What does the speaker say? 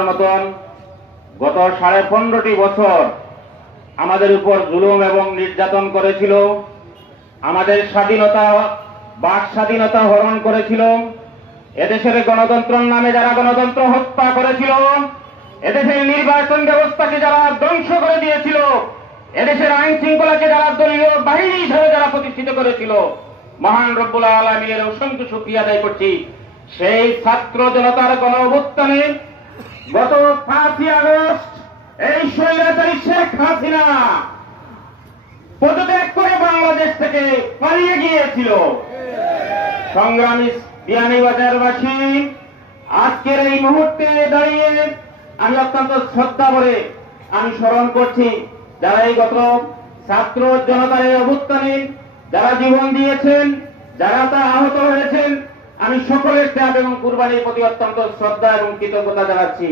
মতন গত 15.5 বছর আমাদের উপর জুলুম এবং নির্যাতন করেছিল, আমাদের স্বাধীনতা বাক স্বাধীনতা হরণ করেছিল, এদেশের গণতন্ত্রের নামে যারা গণতন্ত্র হত্যা করেছিল, এদেশের নির্বাচন ব্যবস্থাকে যারা ধ্বংস করে দিয়েছিল, এদেশের আইন শৃঙ্খলাকে যারা দলীয় বাহিনী হিসেবে যারা প্রতিষ্ঠিত করেছিল, মহান রব্বুল আলামিনের অসংখ্য শুকরিয়া আদায় করছি। সেই ছাত্র জনতার গণ অভ্যুত্থানে গত 5ই আগস্ট এই স্বৈরাচারী শেখ হাসিনা পদত্যাগ করে বাংলাদেশ থেকে পালিয়ে গিয়েছিল। সংগ্রামী বিয়ানীবাজারবাসী, আজকের এই মুহূর্তে দাঁড়িয়ে আমি অত্যন্ত শ্রদ্ধা ভরে আমি স্মরণ করছি যারা এই গত ছাত্র জনতার এই অভ্যুত্থানে যারা জীবন দিয়েছেন, যারা তা আহত হয়েছেন, আমি সকলের ত্যাগ এবং কুরবানির প্রতি অত্যন্ত শ্রদ্ধা এবং কৃতজ্ঞতা জানাচ্ছি।